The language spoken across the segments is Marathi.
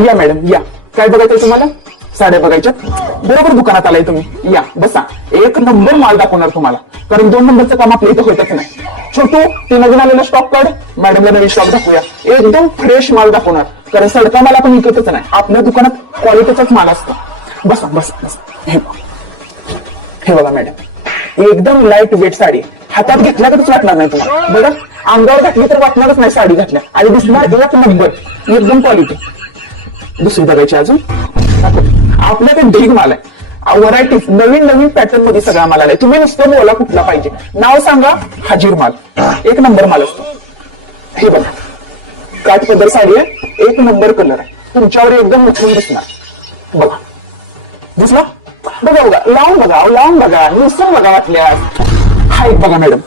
या मॅडम या. काय बघायचंय तुम्हाला? साड्या बघायच्या. बरोबर दुकानात आलाय तुम्ही. या बसा. एक नंबर माल दाखवणार तुम्हाला, कारण 2 नंबरचं काम आपल्या इथं होतच नाही. छोटू, ते नवीन आलेलं स्टॉक काढ. मॅडमला नवीन स्टॉक दाखवूया. एकदम फ्रेश माल दाखवणार, कारण सडका माल आपण विकतच नाही. आपल्या दुकानात क्वालिटीचाच माल असतो. बसा बसा बसा. हे बघा मॅडम, एकदम लाईट वेट साडी. हातात घेतल्याकच वाटणार नाही तुम्हाला. बघा, अंगावर घातली तर वाटणारच नाही साडी घातल्या, आणि दिसणार एक नंबर, एकदम क्वालिटी. दुसरी बघायची अजून. आपल्याकडे ढीग माल आहे, व्हरायटी नवीन नवीन पॅटर्न मध्ये सगळा माल आलाय. तुम्ही नुसतं बोला कुठला पाहिजे, नाव सांगा, हाजीर माल. एक नंबर माल असतो. हे बघा, काठ पदर साडी आहे, एक नंबर कलर आहे, तुमच्यावर एकदम उठून दिसणार. बघा, दिसला? बघा बघा, लावून बघा, लावून बघा, नुसतं बघा वाटल्यास. हा एक बघा मॅडम,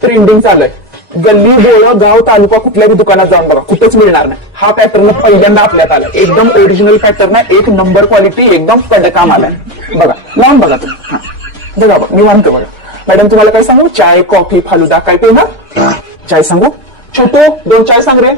ट्रेंडिंग चालू आहे. गल्ली बोळ गाव तालुका कुठल्याही दुकानात जाऊन बघा, कुठंच मिळणार नाही. हा पॅटर्न पहिल्यांदा आपल्यात आला. एकदम ओरिजिनल पॅटर्न आहे, एक नंबर क्वालिटी, एकदम कडका माल आहे. बघा, लावून बघा तुम्ही. बघा बघा, मी म्हणतो बघा. मॅडम तुम्हाला काय सांगू? चाय, कॉफी, फालुदा काय पिणार? चाय सांगू? छोटू 2 चाय सांग रे.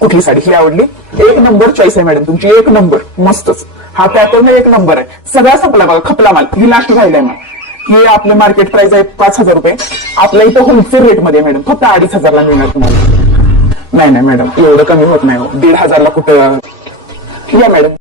कुठली साडी ही आवडली? एक नंबर चॉईस आहे मॅडम तुमची, एक नंबर, मस्तच. हा पॅटर्न एक नंबर आहे. सगळा संपला बघा, खपला माल. ही लास्ट राहिलाय मग. ही आपले मार्केट प्राइस आहे 5,000 रुपये. आपल्या इथं होलसेल रेट मध्ये मॅडम फक्त 2,500 ला मिळणार तुम्हाला. नाही नाही मॅडम, एवढं कमी होत नाही. 1,500 ला कुठं? या मॅडम.